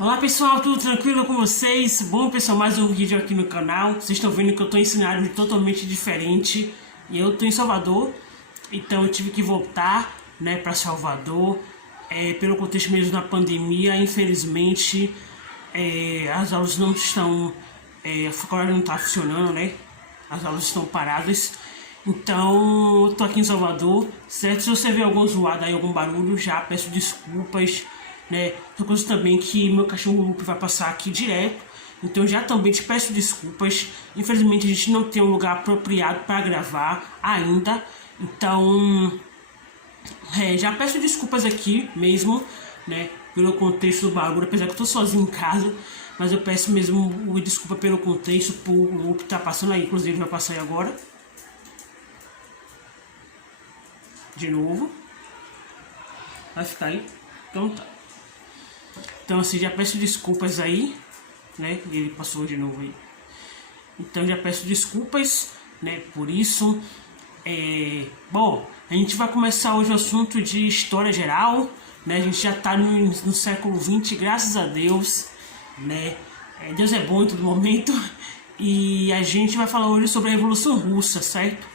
Olá pessoal, tudo tranquilo com vocês? Bom pessoal, mais um vídeo aqui no canal. Vocês estão vendo que eu estou em cenário totalmente diferente. E eu estou em Salvador, então eu tive que voltar, né, para Salvador. Pelo contexto mesmo da pandemia, infelizmente as aulas não estão, a faculdade não está funcionando, né? As aulas estão paradas. Então eu tô aqui em Salvador, certo? Se você ver algum zoado aí, algum barulho, já peço desculpas, né? Outra coisa também que meu cachorro Lupe vai passar aqui direto, então já também te peço desculpas. Infelizmente a gente não tem um lugar apropriado para gravar ainda, então já peço desculpas aqui mesmo, né? Pelo contexto do barulho, apesar que eu tô sozinho em casa, mas eu peço mesmo desculpa pelo contexto, por o Lupe tá passando aí, inclusive vai passar aí agora. De novo. Vai ficar aí. Então tá. Então assim, já peço desculpas aí, né? Ele passou de novo aí. Então já peço desculpas, né? Por isso. Bom, a gente vai começar hoje o assunto de história geral, né? A gente já tá no século XX, graças a Deus, né? Deus é bom em todo momento. E a gente vai falar hoje sobre a Revolução Russa, certo?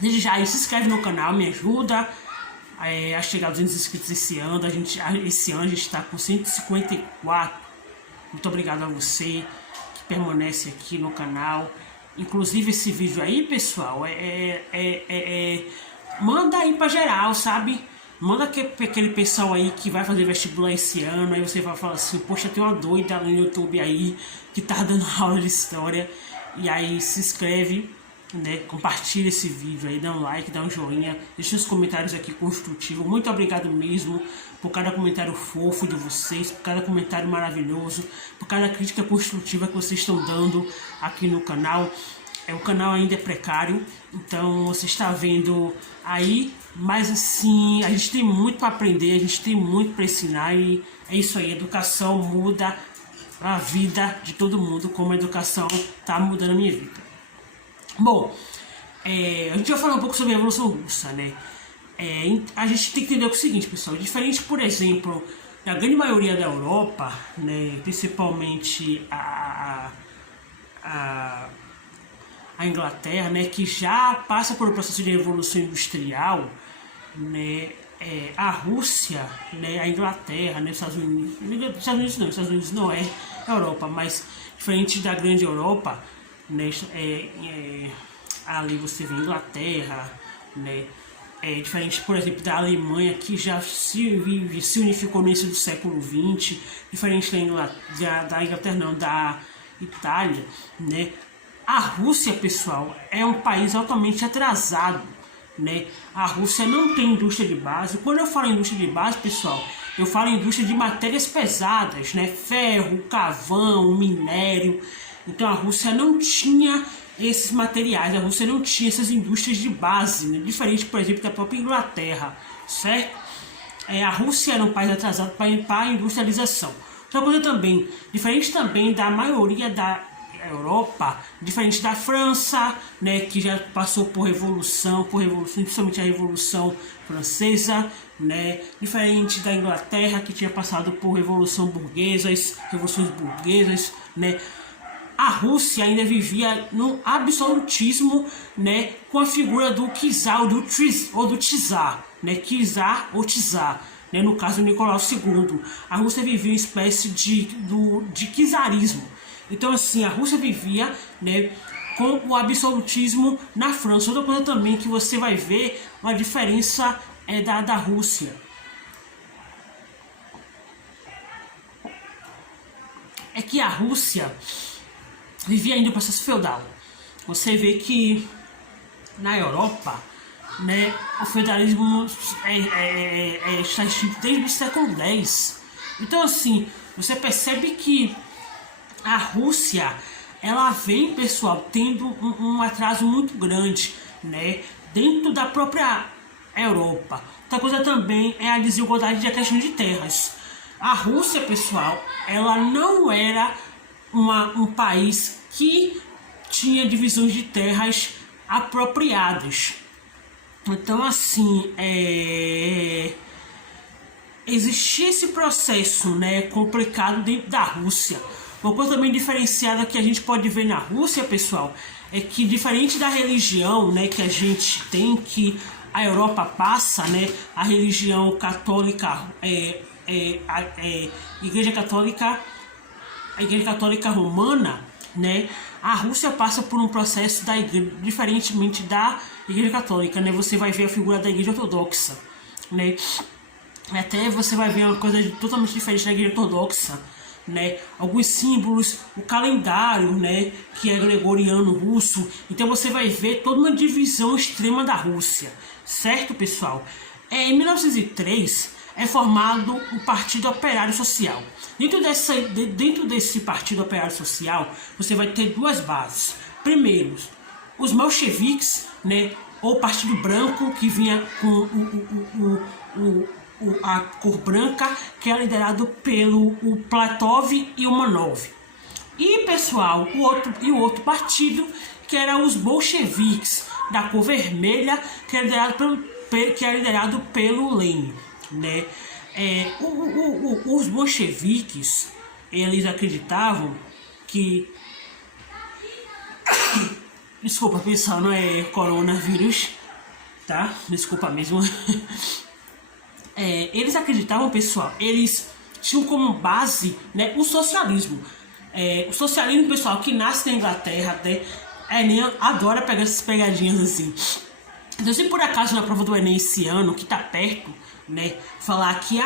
Desde já aí, se inscreve no canal, me ajuda a chegar a 200 inscritos esse ano. Esse ano a gente está com 154. Muito obrigado a você que permanece aqui no canal. Inclusive esse vídeo aí, pessoal, manda aí pra geral, sabe? Manda aquele pessoal aí que vai fazer vestibular esse ano. Aí você vai falar assim: poxa, tem uma doida no YouTube aí que tá dando aula de história. E aí se inscreve, né? Compartilha esse vídeo aí, dá um like, dá um joinha, deixa os comentários aqui construtivos. Muito obrigado mesmo por cada comentário fofo de vocês, por cada comentário maravilhoso, por cada crítica construtiva que vocês estão dando aqui no canal. O canal ainda é precário, então você está vendo aí, mas assim, a gente tem muito para aprender, a gente tem muito para ensinar. E é isso aí, educação muda a vida de todo mundo, como a educação está mudando a minha vida. Bom, a gente vai falar um pouco sobre a Revolução Russa, né? A gente tem que entender o seguinte, pessoal: diferente, por exemplo, da grande maioria da Europa, né, principalmente a Inglaterra, né, que já passa por um processo de revolução industrial, né? A Rússia, né, a Inglaterra, né, os Estados Unidos não é Europa, mas diferente da grande Europa, né, ali você vê Inglaterra, né, diferente, por exemplo, da Alemanha, que já se unificou no início do século XX, diferente da Inglaterra, não, da Itália, né. A Rússia, pessoal, é um país altamente atrasado, né? A Rússia não tem indústria de base. Quando eu falo em indústria de base, pessoal, eu falo em indústria de matérias pesadas, né? Ferro, carvão, minério. Então a Rússia não tinha esses materiais, a Rússia não tinha essas indústrias de base, né? Diferente, por exemplo, da própria Inglaterra, certo? A Rússia era um país atrasado para a industrialização. Outra coisa também, diferente também da maioria da Europa, diferente da França, né, que já passou por revolução, principalmente a Revolução Francesa, né, diferente da Inglaterra, que tinha passado por revoluções burguesas, né. A Rússia ainda vivia no absolutismo, né, com a figura do czar ou do czar, né, czar ou czar, né, no caso do Nicolau II. A Rússia vivia uma espécie de czarismo. Então assim, a Rússia vivia, né, com o absolutismo na França. Outra coisa também que você vai ver uma diferença da Rússia é que a Rússia vivia ainda o processo feudal. Você vê que na Europa, né, o feudalismo está extinto desde o século X. Então assim, você percebe que a Rússia, ela vem, pessoal, tendo um atraso muito grande, né, dentro da própria Europa. Outra coisa também é a desigualdade da questão de terras. A Rússia, pessoal, ela não era um país que tinha divisões de terras apropriadas. Então, assim, existia esse processo, né, complicado dentro da Rússia. Uma coisa também diferenciada que a gente pode ver na Rússia, pessoal, é que diferente da religião, né, que a gente tem, que a Europa passa, né, a religião católica, Igreja Católica, a Igreja Católica Romana, né, a Rússia passa por um processo da igreja, diferentemente da Igreja Católica, né, você vai ver a figura da Igreja Ortodoxa, né, até você vai ver uma coisa totalmente diferente da Igreja Ortodoxa, né, alguns símbolos, o calendário, né, que é gregoriano russo. Então você vai ver toda uma divisão extrema da Rússia, certo, pessoal? Em 1903 é formado o Partido Operário Social. Dentro desse Partido Operário Social você vai ter duas bases. Primeiro, os bolcheviques, né, ou Partido Branco, que vinha com a cor branca, que é liderado pelo Platov e o Manov. E, pessoal, o outro partido, que era os bolcheviques, da cor vermelha, que é liderado pelo Lenin, né? Os bolcheviques, eles acreditavam que... Desculpa, pessoal, não é coronavírus, tá? Desculpa mesmo. Eles acreditavam, pessoal, eles tinham como base, né, o socialismo. O socialismo, pessoal, que nasce na Inglaterra, né, Enem adora pegar essas pegadinhas assim. Então, se por acaso na prova do Enem esse ano, que tá perto, né, falar que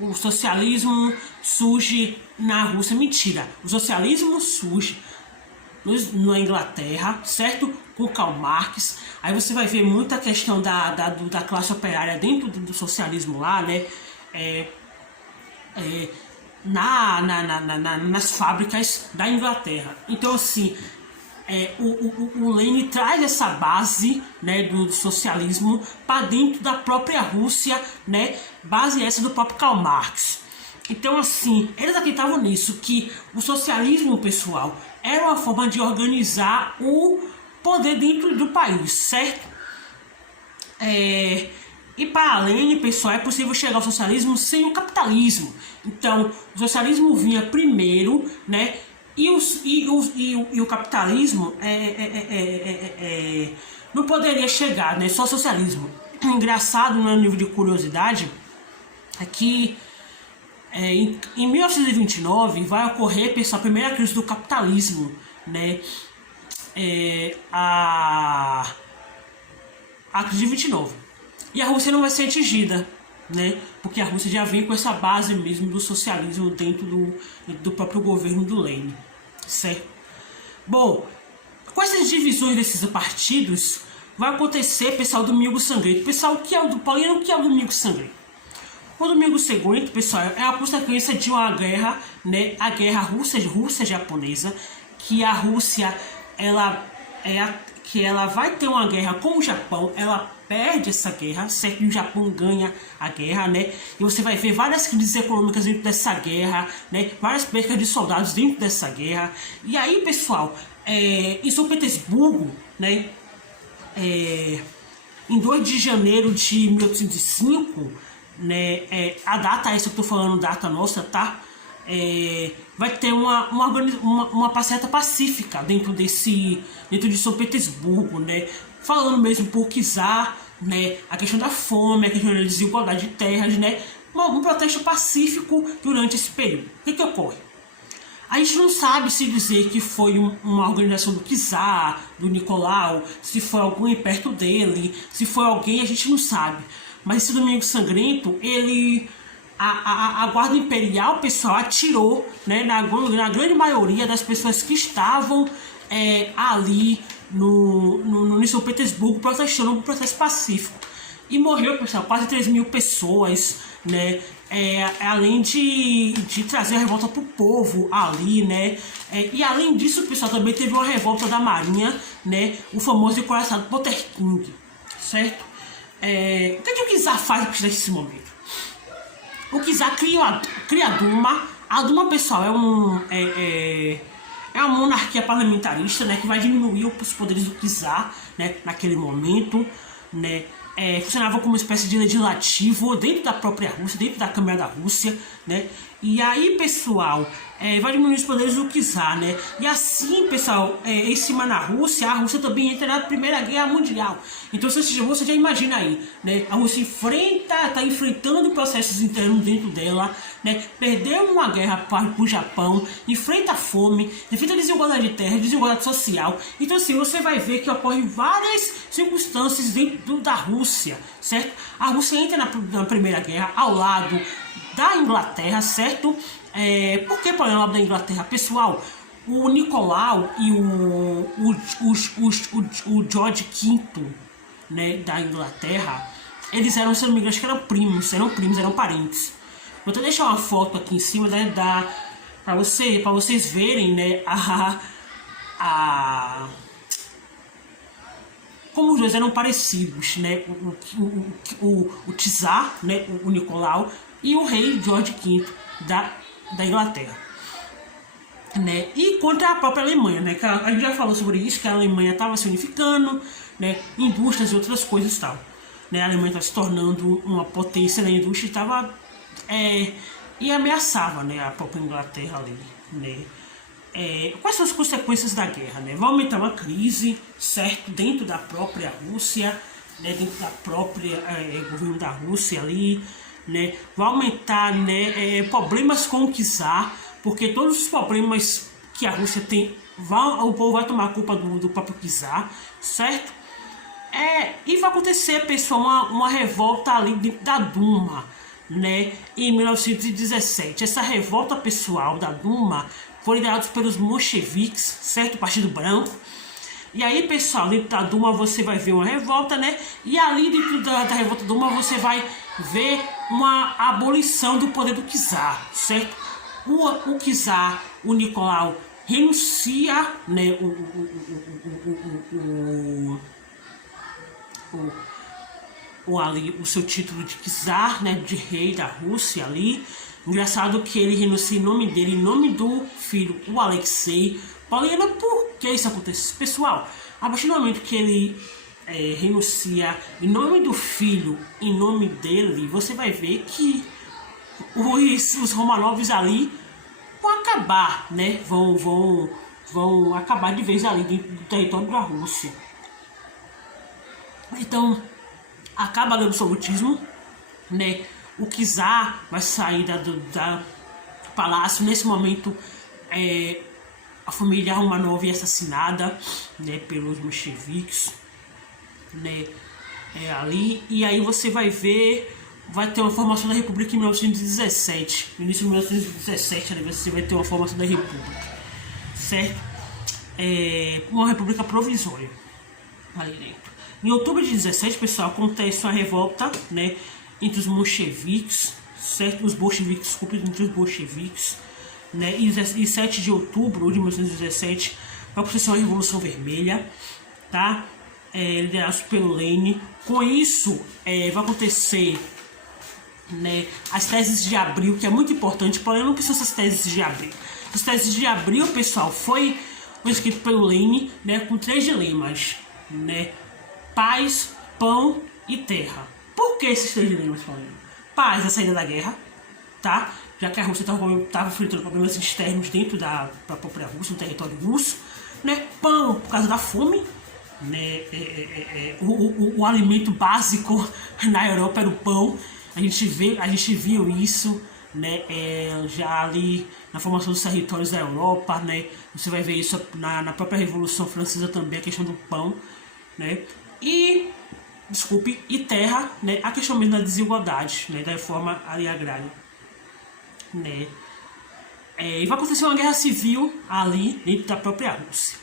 o socialismo surge na Rússia, mentira. O socialismo surge na Inglaterra, certo? Com Karl Marx. Aí você vai ver muita questão da classe operária dentro do socialismo lá, né? Nas fábricas da Inglaterra. Então, assim, o Lenin traz essa base, né, do socialismo para dentro da própria Rússia, né? Base essa do próprio Karl Marx. Então, assim, eles acreditavam nisso, que o socialismo, pessoal, era uma forma de organizar o poder dentro do país, certo? E para além, pessoal, é possível chegar ao socialismo sem o capitalismo. Então, o socialismo vinha primeiro, né? E o capitalismo não poderia chegar, né? Só o socialismo. Engraçado, no nível de curiosidade, é que em 1929 vai ocorrer, pessoal, a primeira crise do capitalismo, né? A crise de 29. E a Rússia não vai ser atingida, né? Porque a Rússia já vem com essa base mesmo do socialismo dentro do próprio governo do Lenin, certo? Bom, com essas divisões desses partidos, vai acontecer, pessoal, do Domingo Sangrento. Pessoal, o que é o Domingo Sangrento? O Domingo Sangrento, pessoal, é a consequência de uma guerra, né? A guerra russa-japonesa, que a Rússia, ela vai ter uma guerra com o Japão, ela perde essa guerra, certo? E o Japão ganha a guerra, né? E você vai ver várias crises econômicas dentro dessa guerra, né? Várias percas de soldados dentro dessa guerra. E aí, pessoal, em São Petersburgo, né? Em 2 de janeiro de 1805, né? A data essa que eu tô falando, data nossa, tá? Vai ter uma passeata pacífica dentro de São Petersburgo, né? Falando mesmo por czar, né? A questão da fome, a questão da desigualdade de terras, né? Um protesto pacífico durante esse período. O que ocorre? A gente não sabe se dizer que foi uma organização do czar, do Nicolau, se foi alguém perto dele, se foi alguém, a gente não sabe. Mas esse Domingo Sangrento, a guarda imperial, pessoal, atirou, né, na grande maioria das pessoas que estavam ali no São Petersburgo protestando um processo pacífico. E morreu, pessoal, quase 3.000 pessoas, né? Além de trazer a revolta pro povo ali, né? E além disso, pessoal, também teve uma revolta da Marinha, né? O famoso encoraçado Potemkin, certo? O que o czar faz nesse momento? O czar cria a Duma. A Duma, pessoal, é uma monarquia parlamentarista, né, que vai diminuir os poderes do czar, né, naquele momento, né? funcionava como uma espécie de legislativo dentro da própria Rússia, dentro da Câmara da Rússia, né? E aí, pessoal, vai diminuir os poderes do czar, né? E assim, pessoal, em cima na Rússia, a Rússia também entra na Primeira Guerra Mundial. Então, você já imagina aí, né? A Rússia está enfrentando processos internos dentro dela, né? Perdeu uma guerra para o Japão, enfrenta fome, enfrenta desigualdade de terra, desigualdade social. Então, assim, você vai ver que ocorrem várias circunstâncias dentro da Rússia, certo? A Rússia entra na Primeira Guerra ao lado da Inglaterra, certo? Por que ao lado da Inglaterra? Pessoal, o Nicolau e o George V, né, da Inglaterra, eles eram, se não me engano, acho que eram parentes. Vou até deixar uma foto aqui em cima, né, para vocês verem, né, como os dois eram parecidos, né, o czar, né, o Nicolau, e o rei George V da Inglaterra, né, e contra a própria Alemanha, né, que a gente já falou sobre isso, que a Alemanha estava se unificando, né, indústrias e outras coisas e tal, né, a Alemanha estava se tornando uma potência na indústria e ameaçava, né, a própria Inglaterra ali, né. Quais são as consequências da guerra, né? Vai aumentar uma crise, certo, dentro da própria Rússia, né, dentro da própria governo da Rússia ali, né? Vai aumentar, né, problemas com o czar, porque todos os problemas que a Rússia tem, o povo vai tomar a culpa do próprio czar, certo? E vai acontecer, pessoal, uma revolta ali dentro da Duma, né, em 1917. Essa revolta, pessoal, da Duma foi liderada pelos bolcheviques, certo? O Partido Branco. E aí, pessoal, dentro da Duma você vai ver uma revolta, né? E ali dentro da revolta da Duma você vai ver uma abolição do poder do czar, certo? O czar, o Nicolau, renuncia, né, o seu título de czar, né, de rei da Rússia ali. Engraçado que ele renuncia em nome dele, em nome do filho, o Alexei. Paulina, por que isso acontece? Pessoal, a partir do momento que ele renuncia em nome do filho, em nome dele, você vai ver que os Romanovs ali vão acabar, né? Vão acabar de vez ali dentro do território da Rússia. Então, acaba o absolutismo, né? O czar vai sair do palácio. Nesse momento, a família Romanov é assassinada, né, pelos bolcheviques, né, ali. E aí você vai ver, vai ter uma formação da República em 1917. No início de 1917, ali, você vai ter uma formação da República, certo? Uma república provisória ali dentro. Em outubro de 17, pessoal, acontece uma revolta, né, entre os bolcheviques, certo? Entre os bolcheviques, né? E 7 de outubro de 1917 vai acontecer uma Revolução Vermelha, tá? Liderados pelo Lenin. Com isso, vai acontecer, né, as teses de abril, que é muito importante, porém não são essas teses de abril. As teses de abril, pessoal, foi escrito pelo Lenin, né, com 3 dilemas, né? Paz, pão e terra. Por que esses 3 dilemas, Paulinho? Paz, a saída da guerra, tá? Já que a Rússia estava enfrentando problemas externos dentro da própria Rússia, no território russo, né? Pão, por causa da fome, né? O alimento básico na Europa era o pão. A gente viu isso, né? Já ali na formação dos territórios da Europa, né? Você vai ver isso na própria Revolução Francesa também, a questão do pão, né? E terra, né, a questão mesmo da desigualdade, né, da reforma ali agrária, né. E vai acontecer uma guerra civil ali dentro da própria Rússia.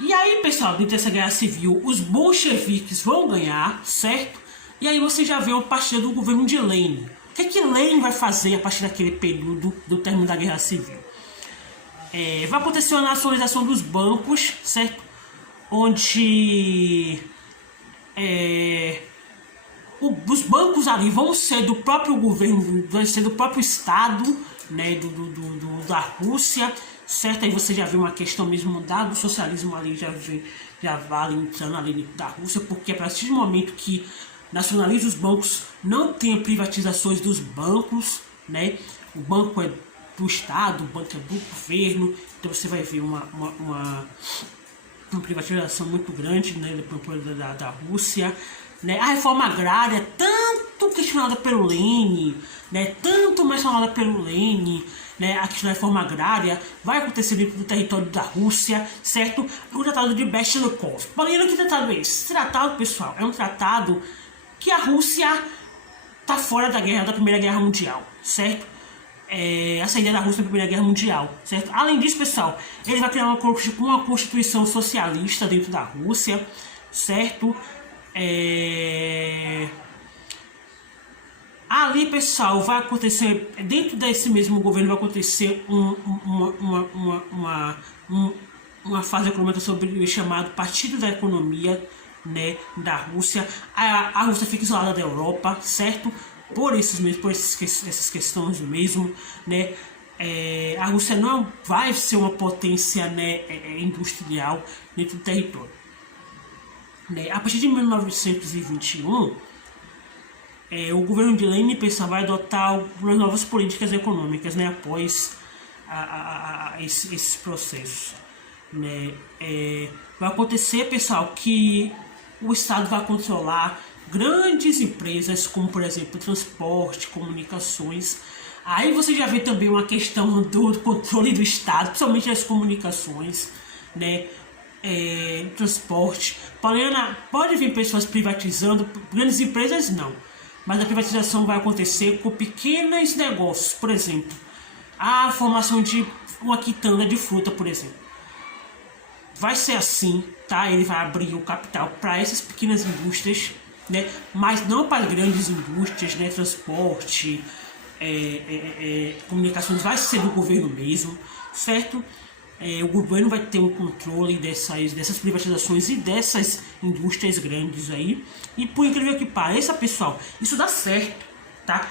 E aí, pessoal, dentro dessa guerra civil, os bolcheviques vão ganhar, certo? E aí você já vê a partir do governo de Lenin. O que Lenin vai fazer a partir daquele período do término da guerra civil? Vai acontecer uma nacionalização dos bancos, certo? Onde os bancos ali vão ser do próprio governo, vão ser do próprio Estado, né, da Rússia, certo? Aí você já vê uma questão mesmo do socialismo ali, já vê já vale entrando ali dentro da Rússia, porque a partir do momento que nacionaliza os bancos, não tem privatizações dos bancos, né? O banco é do Estado, o banco é do governo, então você vai ver uma privatização muito grande, né, da Rússia, né? A reforma agrária, tanto questionada pelo Lenin, né, tanto mencionada pelo Lenin, né, a questão da reforma agrária vai acontecer dentro do território da Rússia, certo? O tratado de Brest-Litovsk. Porém, que tratado é esse? Esse tratado, pessoal, é um tratado que a Rússia está fora da Primeira Guerra Mundial, certo? A saída da Rússia da Primeira Guerra Mundial, certo? Além disso, pessoal, ele vai criar uma constituição socialista dentro da Rússia, certo? Ali, pessoal, vai acontecer, dentro desse mesmo governo vai acontecer uma fase econômica sobre o chamado Partido da Economia, né, da Rússia. A Rússia fica isolada da Europa, certo? Por essas questões mesmo, né? A Rússia não vai ser uma potência, né, industrial dentro do território. Né? A partir de 1921, o governo de Lenin, pessoal, vai adotar umas novas políticas econômicas, né, após esses processos. Né? Vai acontecer, pessoal, que o Estado vai controlar grandes empresas, como por exemplo transporte, comunicações. Aí você já vê também uma questão do controle do Estado, principalmente as comunicações, né? Transporte. Pode vir pessoas privatizando, grandes empresas não, mas a privatização vai acontecer com pequenos negócios, por exemplo, a formação de uma quitanda de fruta, por exemplo. Vai ser assim, tá? Ele vai abrir o capital para essas pequenas indústrias, né? Mas não para as grandes indústrias, né? Transporte, comunicações, vai ser do governo mesmo, certo? O governo vai ter um controle dessas privatizações e dessas indústrias grandes aí. E por incrível que pareça, pessoal, isso dá certo, tá?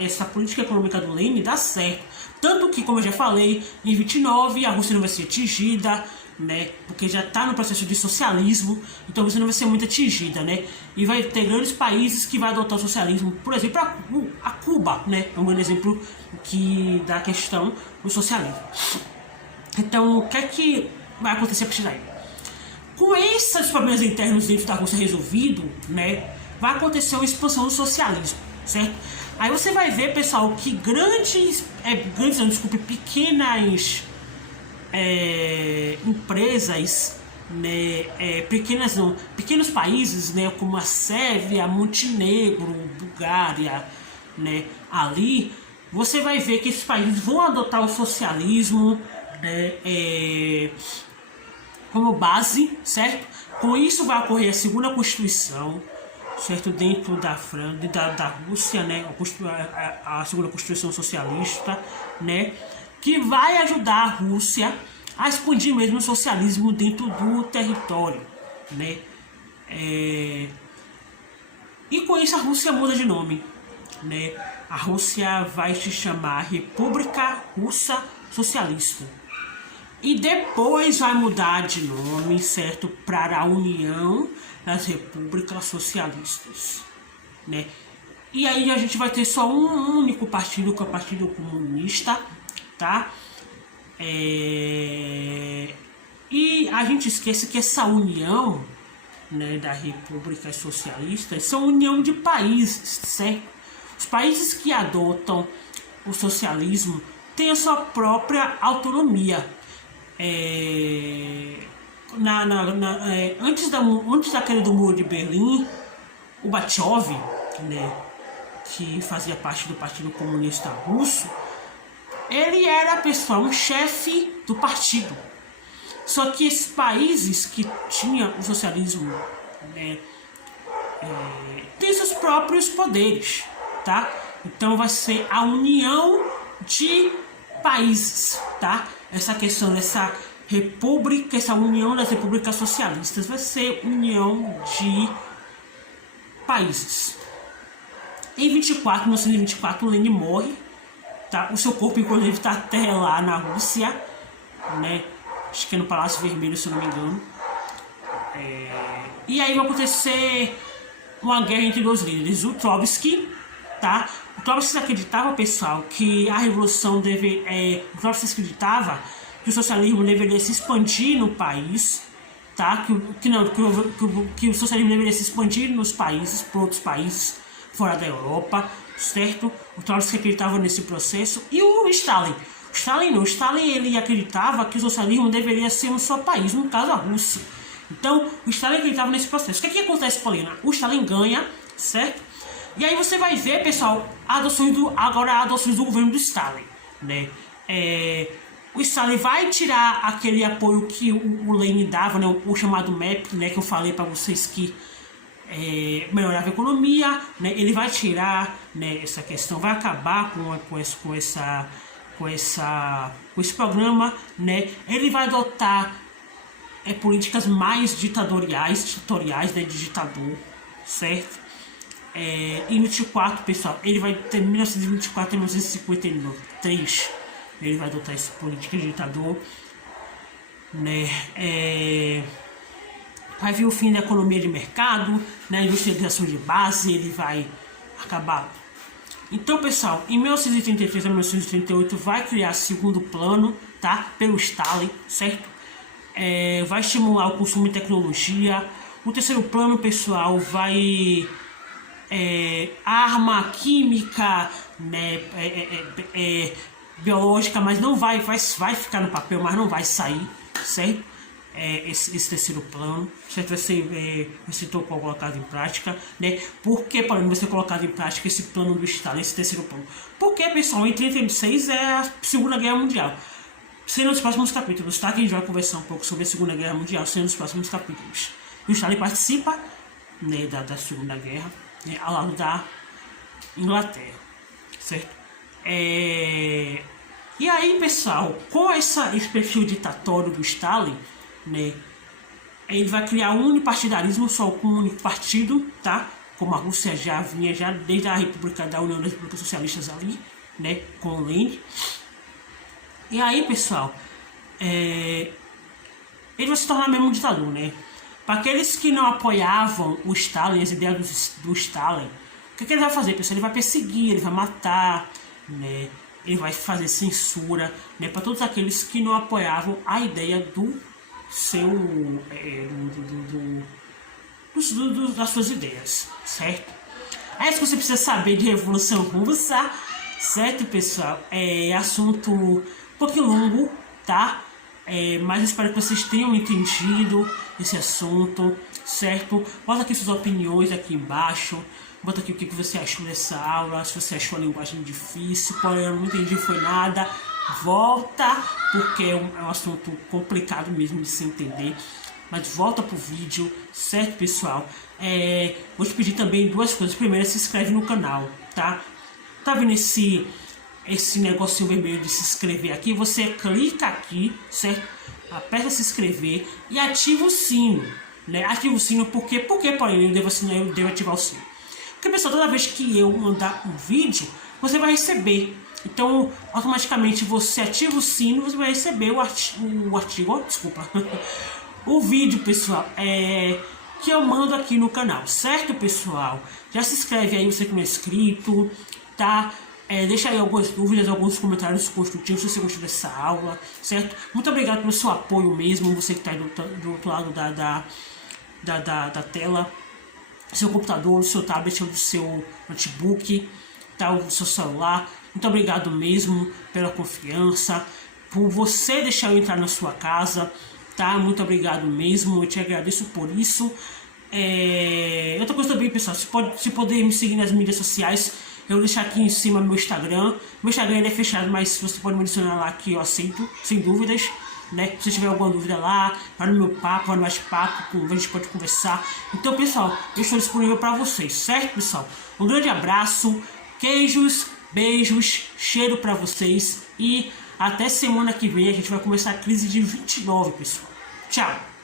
Essa política econômica do Lenin dá certo. Tanto que, como eu já falei, em 29 a Rússia não vai ser atingida, né? Porque já está no processo de socialismo, então a Rússia não vai ser muito atingida, né? E vai ter grandes países que vão adotar o socialismo, por exemplo, a Cuba, né? É um grande exemplo da questão do socialismo. Então, o que é que vai acontecer a partir daí? Com esses problemas internos dentro da Rússia resolvido, né? Vai acontecer uma expansão do socialismo, certo? Aí você vai ver, pessoal, que pequenas empresas, né, pequenos países, né, como a Sérvia, Montenegro, Bulgária, né, ali, você vai ver que esses países vão adotar o socialismo, né, como base, certo? Com isso vai ocorrer a segunda Constituição, certo, dentro da Rússia, né, a segunda Constituição Socialista, né, que vai ajudar a Rússia a expandir mesmo o socialismo dentro do território, né, e com isso a Rússia muda de nome, né, a Rússia vai se chamar República Russa Socialista. E depois vai mudar de nome, certo, para a União das Repúblicas Socialistas, né? E aí a gente vai ter só um único partido, que é o Partido Comunista, tá? E a gente esquece que essa união, né, das Repúblicas Socialistas são união de países, certo? Os países que adotam o socialismo têm a sua própria autonomia. Antes da queda do Muro de Berlim, o Gorbachev, né, que fazia parte do Partido Comunista Russo, ele era, pessoal, um chefe do partido. Só que esses países que tinham o socialismo, né, têm seus próprios poderes, tá? Então vai ser a união de países, tá? Essa questão dessa república, essa união das repúblicas socialistas vai ser união de países. Em 1924, Lenin morre, tá? O seu corpo, inclusive, está até lá na Rússia, né? acho que é no Palácio Vermelho, se eu não me engano. E aí vai acontecer uma guerra entre dois líderes, o Trotsky, tá? O Trotsky acreditava, pessoal, que a revolução o Trotsky acreditava que o socialismo deveria se expandir no país, tá? Que o socialismo deveria se expandir nos países, para outros países fora da Europa, certo? O Trotsky acreditava nesse processo. E o Stalin? O Stalin ele acreditava que o socialismo deveria ser um só país, no caso a Rússia. Então, o Stalin acreditava nesse processo. O que acontece, Paulina? O Stalin ganha, certo? E aí você vai ver, pessoal, adoções do governo do Stalin, né? O Stalin vai tirar aquele apoio que o Lenin dava, né? O chamado MEP, né? Que eu falei para vocês que melhorava a economia, né? Ele vai tirar, né, essa questão, vai acabar com esse programa, né? Ele vai adotar políticas mais ditatoriais, né, de ditador, certo? Em 24, pessoal, ele vai ter 1924 e 1953, ele vai adotar essa política de ditador, né? Vai vir o fim da economia de mercado, né? A industrialização de base, ele vai acabar. Então, pessoal, em 1933 a 1938 vai criar segundo plano, tá? Pelo Stalin, certo? Vai estimular o consumo de tecnologia. O terceiro plano, pessoal, vai arma química, né, biológica, mas não vai ficar no papel, mas não vai sair, certo? Esse terceiro plano, certo? Vai ser colocado em prática, né? Por que vai ser colocado em prática esse plano do Estado, esse terceiro plano? Porque, pessoal, em 1936 é a Segunda Guerra Mundial. Serão nos próximos capítulos, tá? Que a gente vai conversar um pouco sobre a Segunda Guerra Mundial, serão nos próximos capítulos. O Stalin participa, né, da Segunda Guerra, né, ao lado da Inglaterra, certo? E aí, pessoal, com esse perfil ditatório do Stalin, né, ele vai criar um unipartidarismo só com um único partido, tá? Como a Rússia já vinha desde a República da União das Repúblicas Socialistas ali, né, com o Lenin. E aí, pessoal, ele vai se tornar mesmo um ditador, né? Para aqueles que não apoiavam o Stalin, as ideias do Stalin, o que ele vai fazer, pessoal? Ele vai perseguir, ele vai matar, né? Ele vai fazer censura, né? Para todos aqueles que não apoiavam a ideia das suas ideias, certo? É isso que você precisa saber de Revolução Russa, certo, pessoal? É assunto um pouquinho longo, tá? Mas eu espero que vocês tenham entendido esse assunto, certo? Bota aqui suas opiniões aqui embaixo. Bota aqui o que você achou dessa aula, se você achou a linguagem difícil, porém eu não entendi foi nada. Volta, porque é um assunto complicado mesmo de se entender. Mas volta pro vídeo, certo, pessoal? Vou te pedir também duas coisas. Primeiro, se inscreve no canal, tá? Tá vendo esse negocinho vermelho de se inscrever aqui? Você clica aqui, certo? Aperta se inscrever e ativa o sino, né? Ativa o sino porque porém eu devo ativar o sino. Porque, pessoal, toda vez que eu mandar um vídeo, você vai receber. Então, automaticamente você ativa o sino, você vai receber o vídeo, pessoal, que eu mando aqui no canal, certo, pessoal? Já se inscreve aí, você que não é inscrito, tá? Deixa aí algumas dúvidas, alguns comentários construtivos se você gostou dessa aula, certo? Muito obrigado pelo seu apoio mesmo, você que está aí do outro lado da tela, seu computador, do seu tablet ou do seu notebook, tá? O seu celular. Muito obrigado mesmo pela confiança, por você deixar eu entrar na sua casa, tá? Muito obrigado mesmo, eu te agradeço por isso. Outra coisa também, pessoal, se poder me seguir nas mídias sociais, eu vou deixar aqui em cima meu Instagram. Meu Instagram ele é fechado, mas você pode me adicionar lá que eu aceito, sem dúvidas, né? Se tiver alguma dúvida lá, vai no meu papo, vai no bate-papo, a gente pode conversar. Então, pessoal, eu estou disponível para vocês, certo, pessoal? Um grande abraço, queijos, beijos, cheiro para vocês e até semana que vem a gente vai começar a crise de 29, pessoal. Tchau!